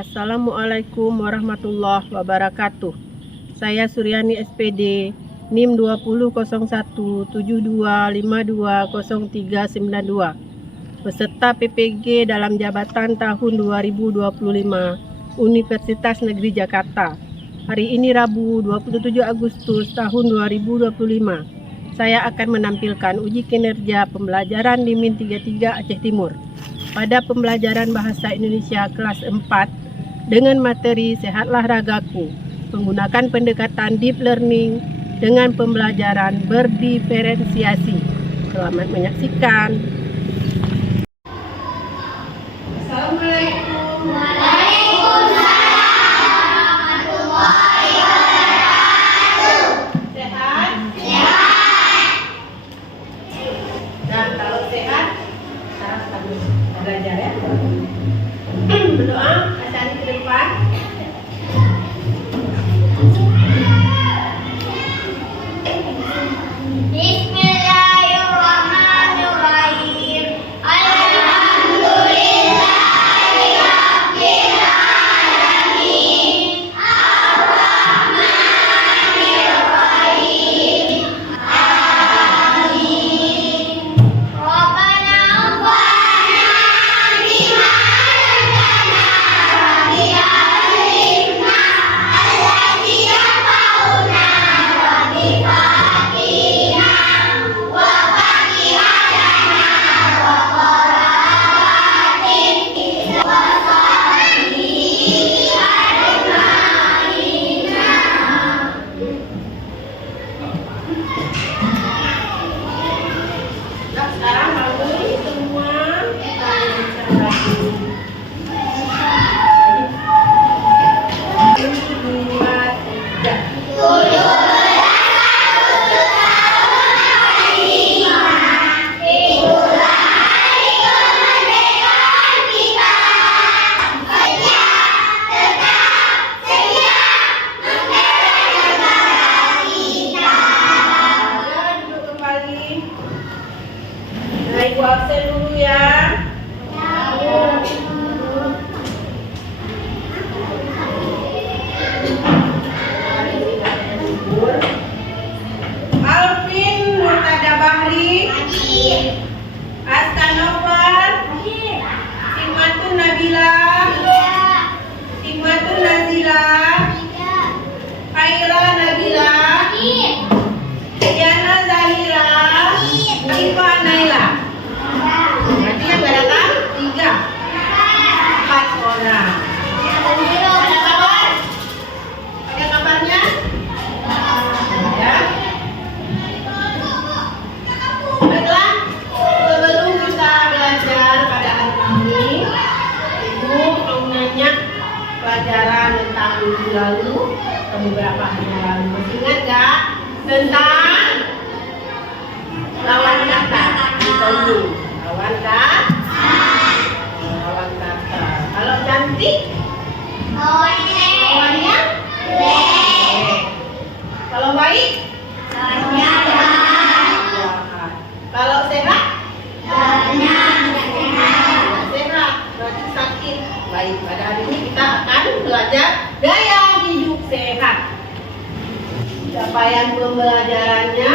Assalamualaikum warahmatullahi wabarakatuh. Saya Suryani SPD, NIM 20.0172520392, peserta PPG dalam jabatan tahun 2025 Universitas Negeri Jakarta. Hari ini Rabu 27 Agustus tahun 2025. Saya akan menampilkan uji kinerja pembelajaran di MIN 33 Aceh Timur pada pembelajaran Bahasa Indonesia kelas 4 dengan materi Sehatlah Ragaku, menggunakan pendekatan deep learning dengan pembelajaran berdiferensiasi. Selamat menyaksikan. Assalamualaikum. Waalaikumsalam warahmatullahi wabarakatuh. Sehat? Nah, kalau sehat, sekarang kami belajar ya. Berdoa, asani ke depan. Bismillahirrahmanirrahim. Alhamdulillahirabbil alamin. Arrahmanirrahim. Amin. Rabbana anfa'na bima 'allamtana rabbil alamin. Allati yanfa'una wa bifatina wa fakihana wa qarabatin wa salihin ajma'ina. Nah, sekarang bangun semua. Kita baca lagi. 1, 2, 3. Ya, duduk kembali. Nah, Ibu absen dulu ya. Alvin Murtada Bahri, Askanova, Hikmatun Nabila, Hikmatun Nazila, Khaira Nabila, Diana Zahira, Iva Naila. Berarti yang nggak datang 3, 4 orang. Ada kabar? Ada kabarnya? Ya. Baiklah, sebelum kita belajar pada hari ini, Ibu mau nanya pelajaran tentang minggu lalu atau beberapa hari yang lalu. Masih ingat nggak tentang lawan kata? Ditunggu. Lawan kata. Lawan kata. Kalau cantik, lawannya jelek. Kalau baik, jahat. Kalau sehat, sehat. Berarti sakit. Baik, pada hari ini kita akan belajar gaya hidup sehat. Capaian pembelajarannya,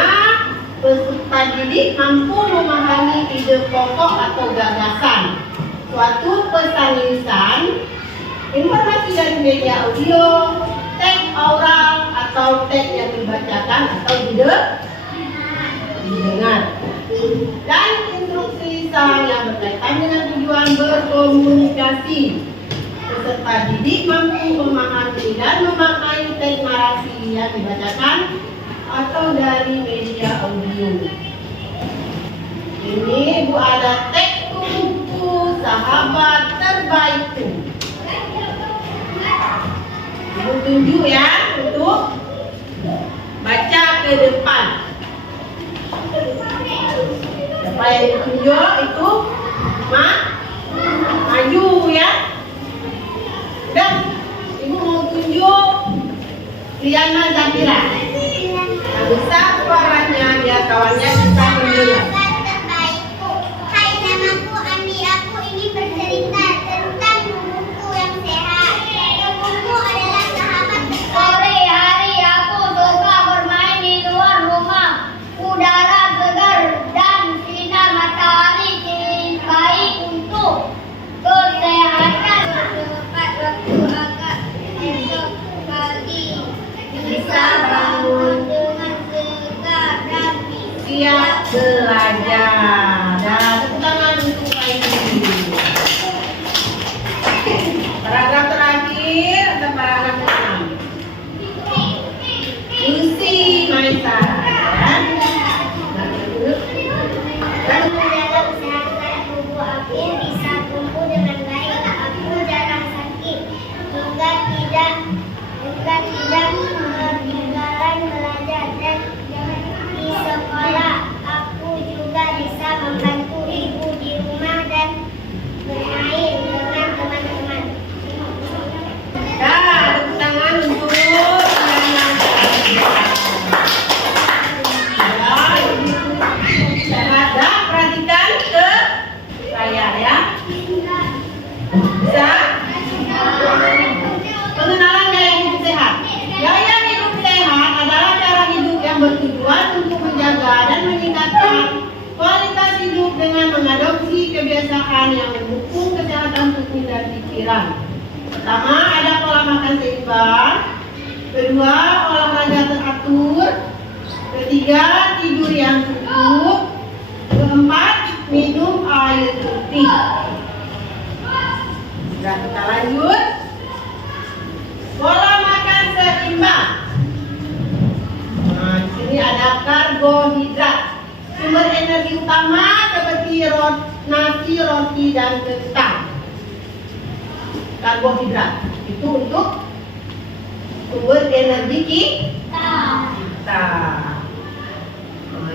peserta didik mampu memahami ide pokok atau gagasan suatu pesan lisan, informasi dari media audio, teks oral atau teks yang dibacakan atau didengar, dan instruksi lisan yang berkaitan dengan tujuan berkomunikasi. Peserta didik mampu memahami dan memakai teks narasi yang dibacakan atau dari media audio. Ini Bu ada teks buku Sahabat Terbaikku. Ibu tunjuk ya untuk baca ke depan. Siapa yang ditunjuk itu maju ya. Dan Ibu mau tunjuk Diana Zahira. Besar suaranya biar kawannya bisa mendengar. Terbaikku. Hai, namaku Andi. Aku ini bercerita tentang buku yang sehat. Ya, tepuk tangan untuk ya, perhatikan ke saya ya. Bisa? Pengenalan gaya hidup sehat. Gaya hidup sehat adalah cara hidup yang bertujuan untuk menjaga dan meningkatkan kualitas hidup dengan mengadopsi kebiasaan yang mendukung kesehatan tubuh dan pikiran. Pertama, ada pola makan seimbang. Kedua, olahraga teratur. Ketiga, tidur yang cukup. Keempat, minum air putih. Sudah, kita lanjut. Pola makan seimbang. Nah, di sini ada karbohidrat. Sumber energi utama seperti nasi, roti, dan kentang. Karbohidrat itu untuk sumber energi kita.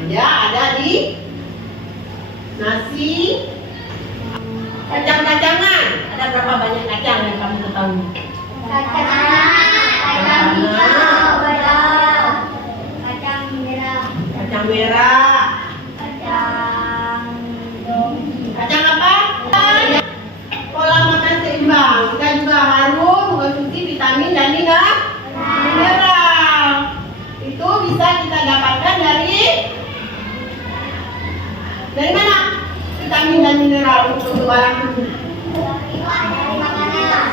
Ya, ada di nasi. Kacang-kacangan. Ada berapa banyak kacang yang kamu ketahui? Kacang hijau, kacang merah, Kacang merah. kacang Kacang apa? Pola makan seimbang. Kita juga harus mengkonsumsi vitamin dan mineral. Itu bisa kita dapatkan dari mana? Vitamin dan mineral untuk kekebalan tubuh.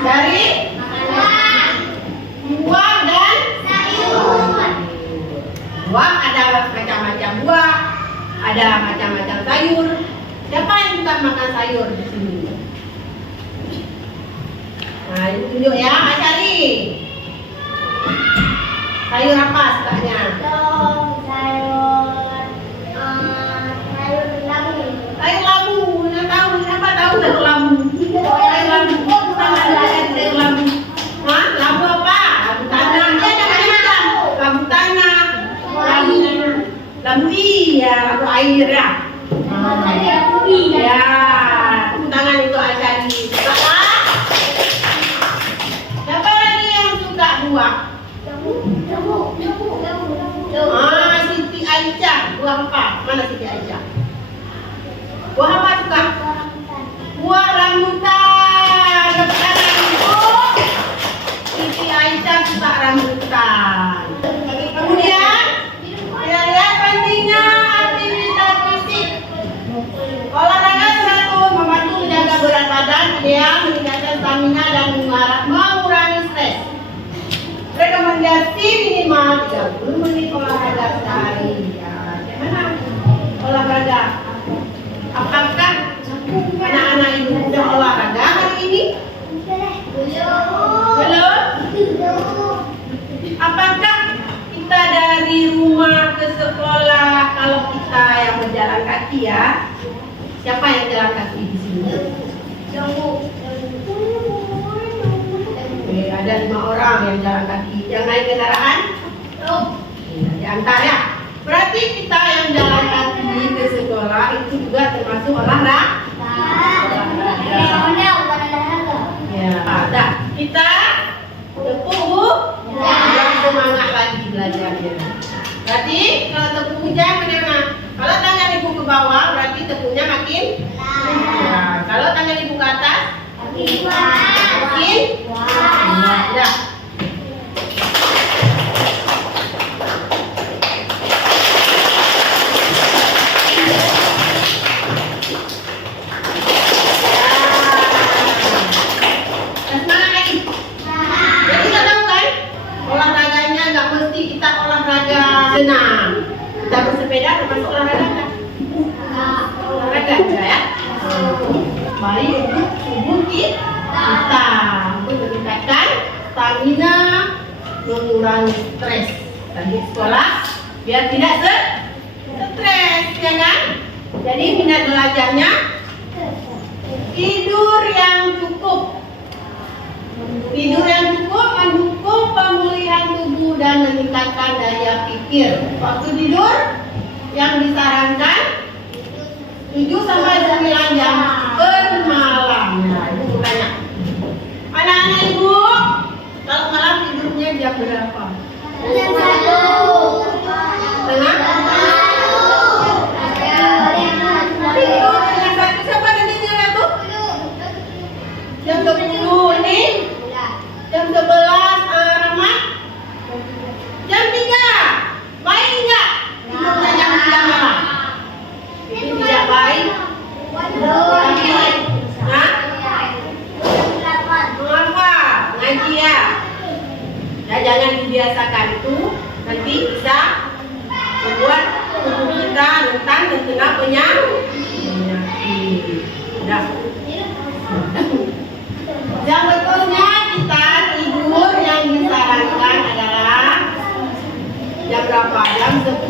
Dari buah dan sayur. Buah ada macam-macam buah, ada macam-macam sayur. Siapa yang suka makan sayur di sini? Nah, ini tunjuk ya, Kak Cari. Sayur apa sukanya? Sayur labu. Sayur labu. Siapa tahu sayur labu? Sayur labu. Sayur labu. Hah? Labu apa? Labu tanah. Ya, macam-macam. Labu tanah. Labu iya, labu air ya. Ya, tepuk tangan untuk Asyari. Siapa lagi yang suka buah? Siti Aisyah. Buah apa? Mana Siti Aisyah? Buah apa suka? Buah rambutan. Tepuk tangan untuk Siti Aisyah suka rambutan. Kemudian kita lihat pentingnya aktivitas fisik. Olahraga teratur membantu menjaga berat badan, ideal meningkatkan stamina dan mengurangi stres. Rekomendasi minimal 30 menit olahraga sehari. Ya, bagaimana olahraga? Apakah anak-anak ibu sudah olahraga hari ini? Belum? Apakah kita dari rumah ke sekolah, kalau kita yang berjalan kaki ya? Siapa yang jalan kaki di sini? Ada 5 orang yang jalan kaki. Yang naik kendaraan? Diantar ya. Berarti kita yang jalan kaki ke sekolah itu juga termasuk olahraga. Ya, ada. Kita tepuk dan semangat lagi belajarnya. Berarti kalau tepuk hujan bagaimana? Kalau tangan ibu ke bawah berarti tepuknya makin. Ya, kalau tangan ibu ke atas makin. Ya. Semangat lagi. Jadi kita tahu kan olahraganya nggak mesti kita olahraga senam. Kita bersepeda termasuk olahraga kan? Olahraga juga ya. Baik untuk tubuh kita untuk meningkatkan stamina, mengurangi stres. Tadi sekolah biar tidak stres, ya kan? Jadi minat belajarnya tidur yang cukup. Tidur yang cukup mendukung pemulihan tubuh dan meningkatkan daya pikir. Waktu tidur yang disarankan 7-9 jam per malam. Nah, ibu tanya, anak-anak ibu jam berapa? Jam 1. Tengah? Siapa nantinya itu? Jam 10 ini? Jam 11 Rahmat? Jam 3? Baik enggak? Tidurnya jam 3 malam? Itu tidak baik. Hah? Mengapa? Ngaji ya? Ya jangan dibiasakan itu, nanti bisa membuat tubuh kita rentan terkena penyakit. Dah. Yang betulnya kita tidur yang disarankan adalah jam berapa? Jam 10.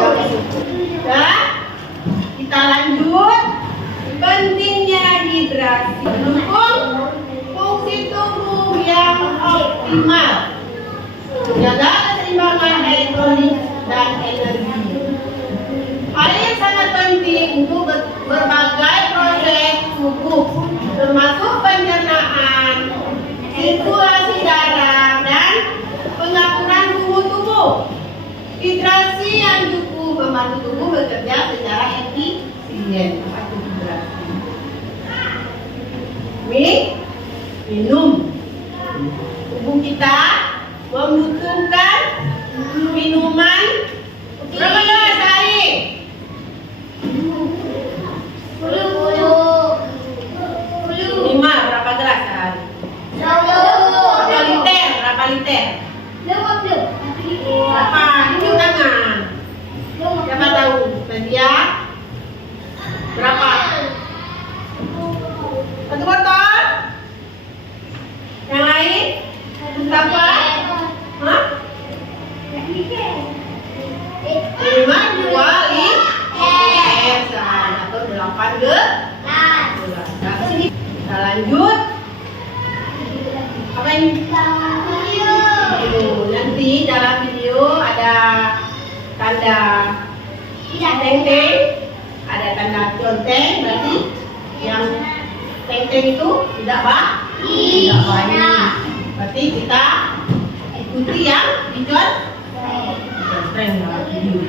Jam 10. Dan kita lanjut. Pentingnya hidrasi mendukung fungsi tubuh yang optimal, menjaga keseimbangan elektrolit dan energi. Air sangat penting untuk berbagai proses tubuh, termasuk pencernaan, sirkulasi darah, dan pengaturan suhu tubuh. Hidrasi yang cukup membantu tubuh bekerja secara efisien. Apa itu hidrasi? Minum. Tubuh kita membutuhkan minuman berapa gelas air? 5. Berapa gelas sehari? Berapa liter? Berapa liter? Berapa? Tunjuk tangan. Siapa tahu? Nadia? Berapa? 1 botol? Yang lain? Berapa? Hah? 5, 2 liter sehari atau 8 gelas. Kita lanjut. Apa ini? Nanti dalam video ada tanda teng-teng, ada tanda conteng, berarti yang teng-teng itu tidak baik. Berarti kita ikuti yang diconteng dalam video.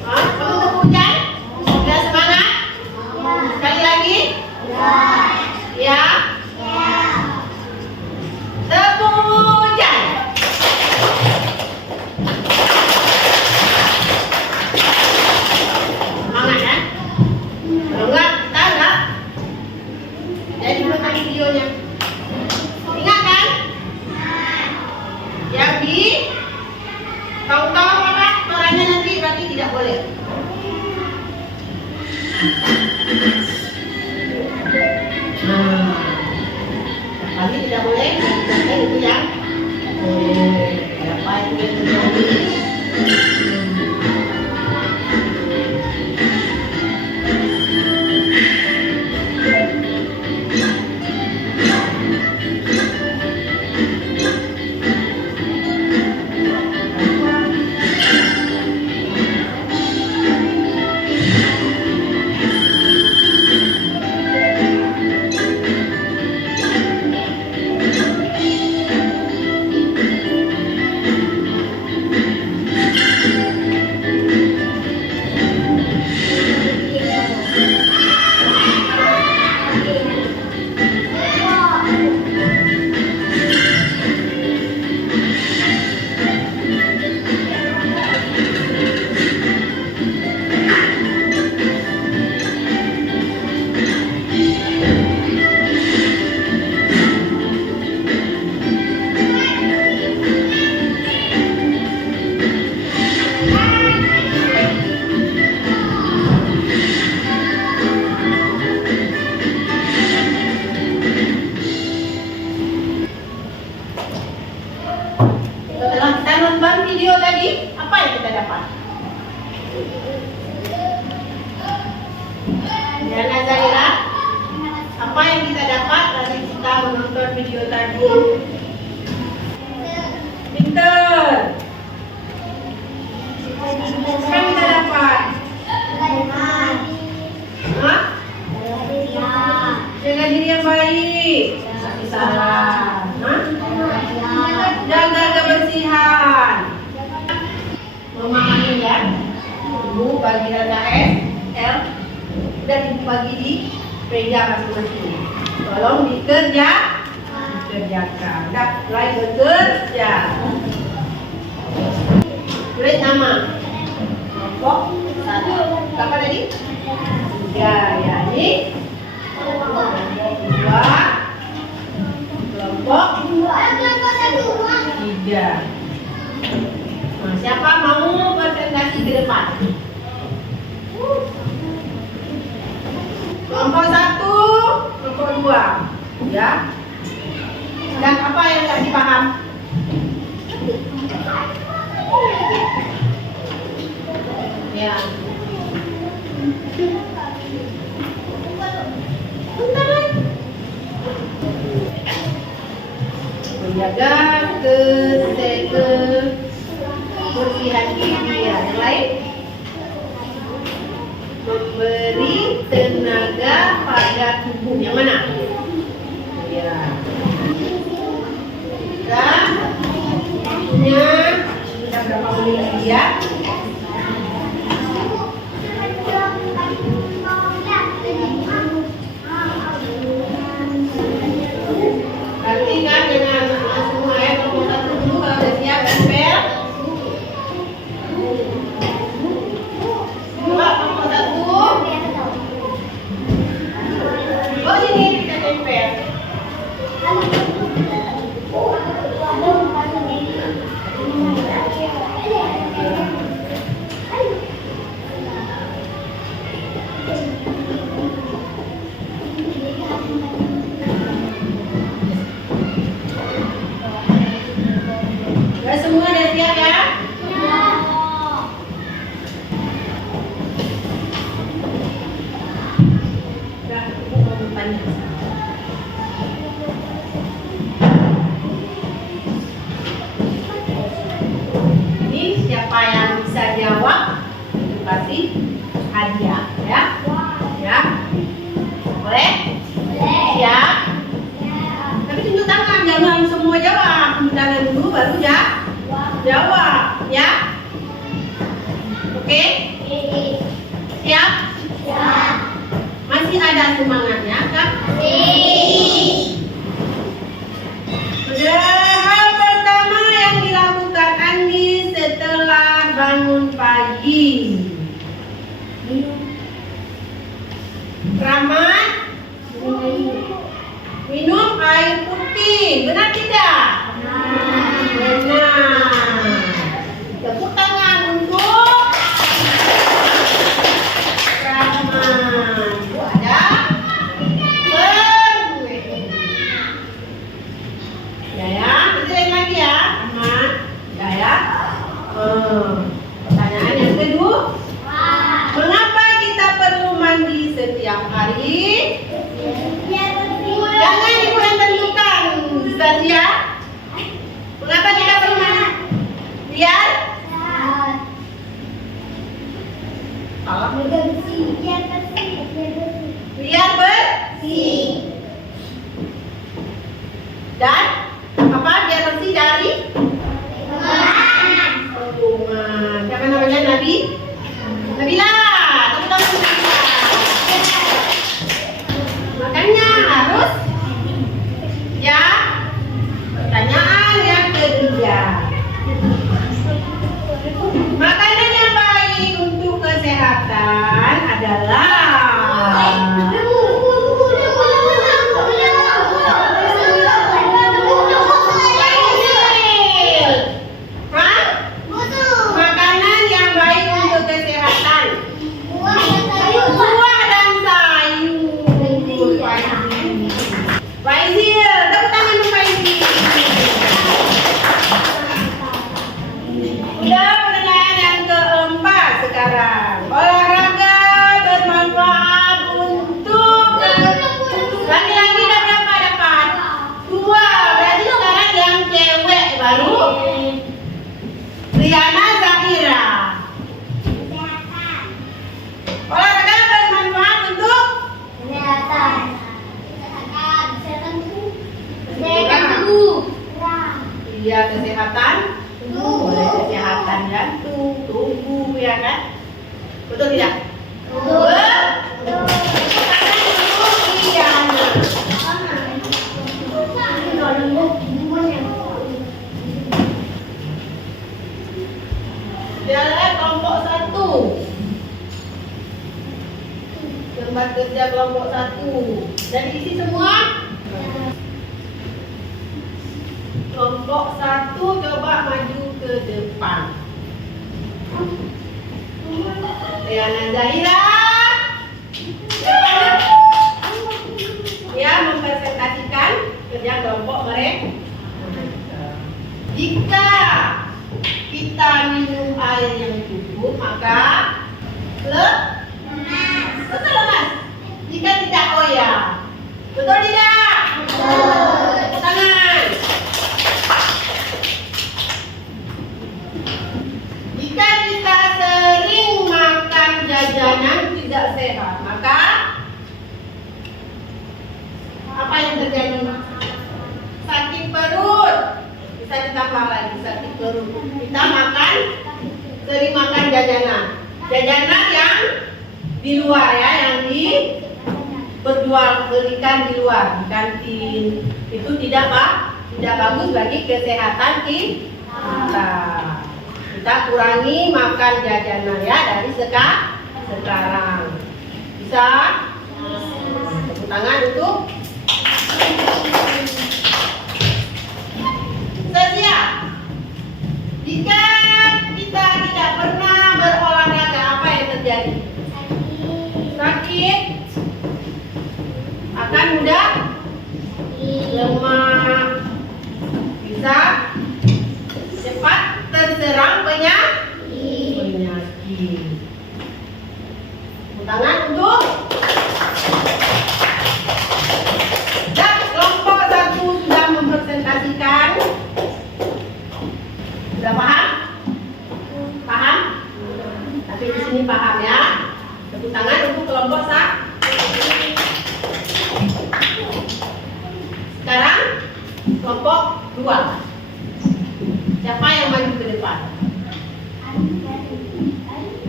Kamu hujan? Sudah semangat? Sekali lagi? Ya. Tepuk hujan. Semangat ya? Kalau enggak, kita enggak jadi menang videonya. Ingat kan? Yang di tahu-tahu apa? Suaranya nanti berarti tidak boleh. Kami tidak boleh melakukan itu ya. Apa itu yang terjadi? video tadi, apa yang kita dapat? Ya Nazarila, apa yang kita dapat dari kita menonton video tadi? Pinter. Apa yang kita dapat? Hah? Jaga diri yang baik. kasih saran. Hah? Jaga kebersihan. Memahami ya. Ibu bagi data S, L, dan ibu bagi di meja masing-masing. Tolong dikerjakan. Dah, mulai bekerja. Tulis nama. Kelompok 1. Berapa tadi? 3. Ya, ini. Kelompok 2. Kelompok 3. Nah, siapa mau presentasi ke depan? Kelompok 1, kelompok 2. Ya. Dan apa yang tak dipaham? Ya. Menjaga kebersihan gigi. Yang lain? Memberi tenaga pada tubuh. Yang mana? Ya. Dan punya sudah berapa menit lagi ya? Berarti kan dengan semua ya, kelompok 1 dulu kalau sudah siap dan fair. Coba kelompok 1. Oh sini kita tempel. Ya semua udah siap ya? Udah, aku mau tanya. Ini siapa yang bisa jawab? Kasih hadiah ya? Ya? Boleh? Siap? Tapi tunjuk tangan, jangan semua jawab. Tunjuk tangan dulu baru ya jawab ya. Oke? Siap? Masih ada semangatnya kan? Hal pertama yang dilakukan Andi setelah bangun pagi. Rahmat? Minum air putih. Benar tidak? Benar. Tepuk tangan untuk Rahmat. Ada? Ya. Kita lagi ya, Rahmat. Ya. Pertanyaan yang kedua. Mengapa kita perlu mandi setiap hari? Jangan ibu yang tentukan, Zadia. Mengapa kita perlu mandi? Biar bersih. Dan apa? Biar bersih dari kandungan. Siapa namanya? Nabila. Tepuk tangan untuk Nabila. Makanya harus ya. Pertanyaan yang ketiga. Makanan yang baik untuk kesehatan adalah makanan yang baik untuk kesehatan. Buah dan sayur. Faizil, tepuk tangan untuk Faizil. Udah pertanyaan yang keempat sekarang. Olahraga bermanfaat untuk laki-laki dan berapa dapat? 2. Berarti sekarang yang cewek baru Riana Zahira. Olahraga bermanfaat untuk Iya, kesehatan. Boleh kesehatan jantung, tubuh ya kan? Betul tidak? Betul. Iya. Jalan kelompok 1. Tempat kerja kelompok 1. Dan isi semua. Kelompok 1 coba maju ke depan. Riana Zahira. Ya, mempresentasikan kerja kelompok mereka. Jika kita minum air yang cukup, maka betul Mas. Jika tidak, oh ya. Betul tidak? Betul. Tangan. Jika kita sering makan jajanan tidak sehat, maka apa yang terjadi? Sakit perut. Bisa ditambah lagi sakit perut. Kita sering makan jajanan. Jajanan yang di luar ya, yang belikan di luar, di kantin. Itu tidak bagus bagi kesehatan kita. Kita kurangi makan jajanan ya dari sekarang. Bisa? Tepuk tangan untuk siap. Jika kita tidak pernah berolahraga, apa yang terjadi? Sakit. Akan mudah lemah. Bisa cepat terserang penyakit. Tangan untuk dan kelompok 1 sudah mempresentasikan. Sudah paham? Paham? Tapi di sini paham ya. Tepuk tangan untuk kelompok 1. Sekarang kelompok 2. Siapa yang maju ke depan?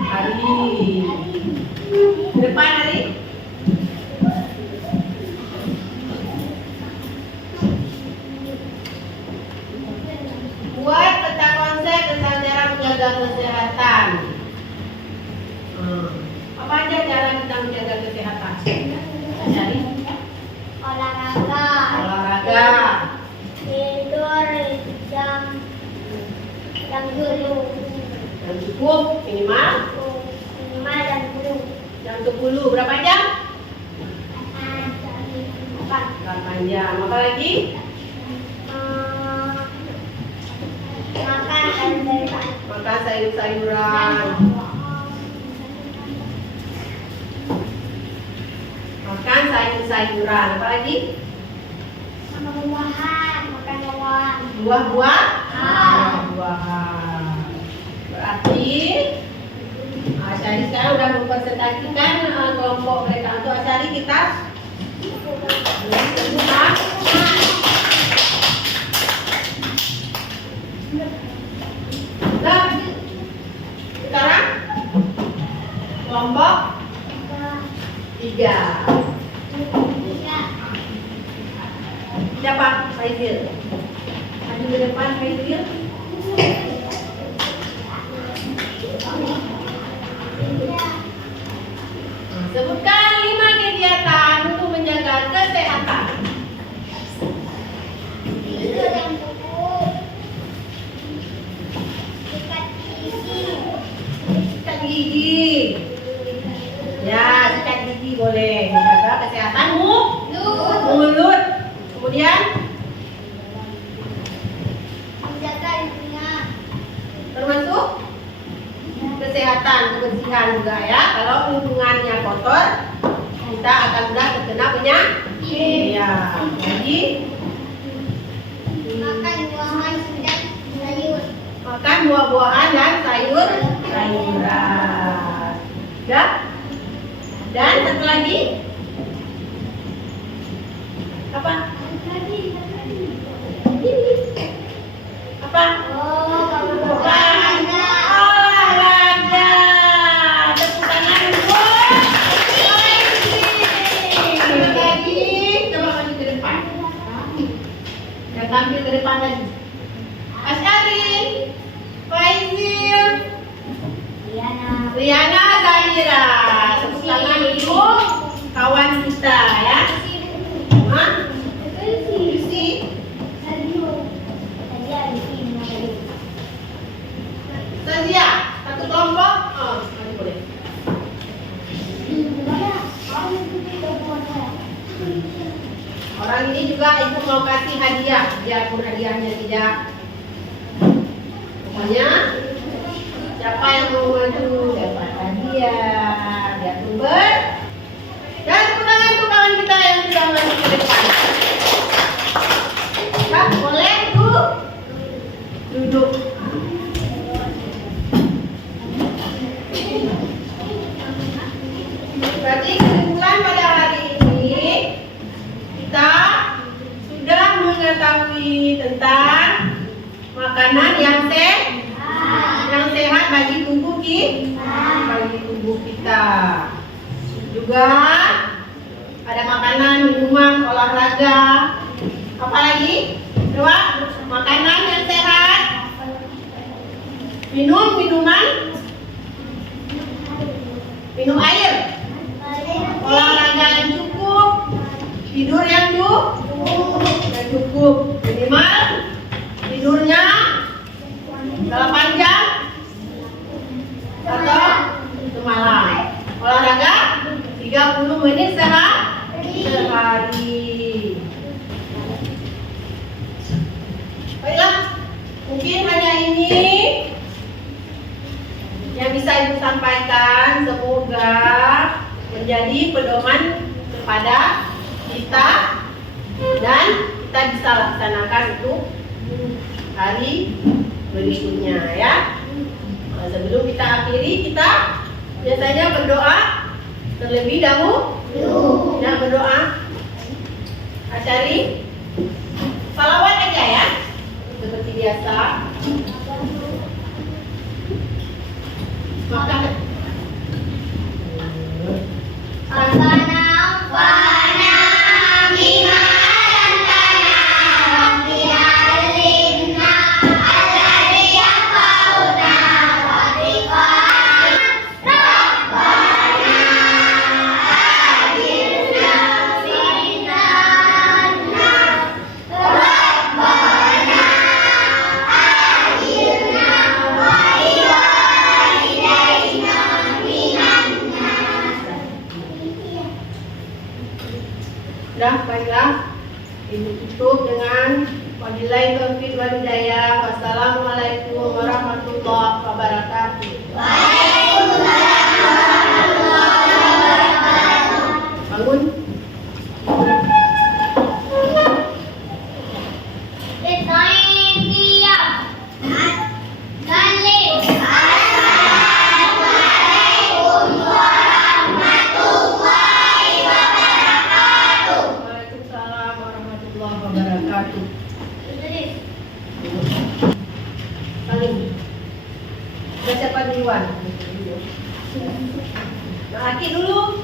Ari. Ke depan Ari. Buat peta konsep tentang cara menjaga kesehatan. Apa aja cara kita menjaga kesehatan? Cari olahraga. Tidur jam dulu. Yang cukup minimal jam 10. Berapa jam? 8 jam. Apa lagi? Makan sayur-sayuran. Makan sayur-sayuran. Apa lagi? Buah-buahan. Berarti Asyari sekarang sudah mempresentasikan kelompok mereka. Untuk Asyari kita nah, sekarang kelompok 3. Siapa? Faizil. Maju ke depan Faizil. Sebutkan 5 kegiatan untuk menjaga kesehatan. Tidur yang cukup. Sikat gigi. Sikat gigi. Ya, sikat gigi boleh. Menjaga kesehatanmu. Mulut. Kemudian Menjaga lingkungan. termasuk kesehatan, kebersihan juga ya. Kalau lingkungannya kotor, kita akan mudah terkena penyakit. Ya, jadi Makan buah-buahan dan sayur. makan buah-buahan dan sayuran. Ya. Dan satu lagi apa? tampil ke depan lagi. Asyari, Faizil, Riana, Zahira. Tepuk tangan untuk kawan kita ya. Hah? Lucy. Sazia, satu kelompok. Oh, mari boleh. Orang ini juga ibu mau kasih hadiah, biarpun hadiahnya tidak. Pokoknya siapa yang mau maju dapat hadiah, biarpun ber. Dan tepuk tangan untuk kawan kita yang sudah maju ke depan. Kak, boleh duduk. Berarti kesimpulan pada hari ini kita sudah mengetahui tentang makanan yang sehat bagi tubuh kita. Juga ada makanan, minuman, olahraga. Apa lagi? Dua, makanan yang sehat. Minum air. Olahraga yang cukup, tidur yang cukup, minimal tidurnya 8 jam atau semalam. Olahraga 30 menit sehari. Baiklah, mungkin hanya ini yang bisa ibu sampaikan. Semoga menjadi pedoman kepada kita dan kita bisa laksanakan untuk hari berikutnya ya. Nah, sebelum kita akhiri, kita biasanya berdoa terlebih dahulu. Nah, berdoa Asyari salawat aja ya, seperti biasa. Maka baiklah, ibu tutup dengan wabillahi taufiq wal hidayah. Wassalamualaikum warahmatullahi wabarakatuh. Waalaikumsalam warahmatullahi wabarakatuh. Bangun. Siapa duluan? Nah, Aki dulu.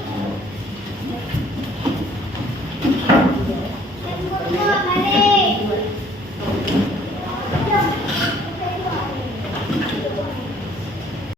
Balik.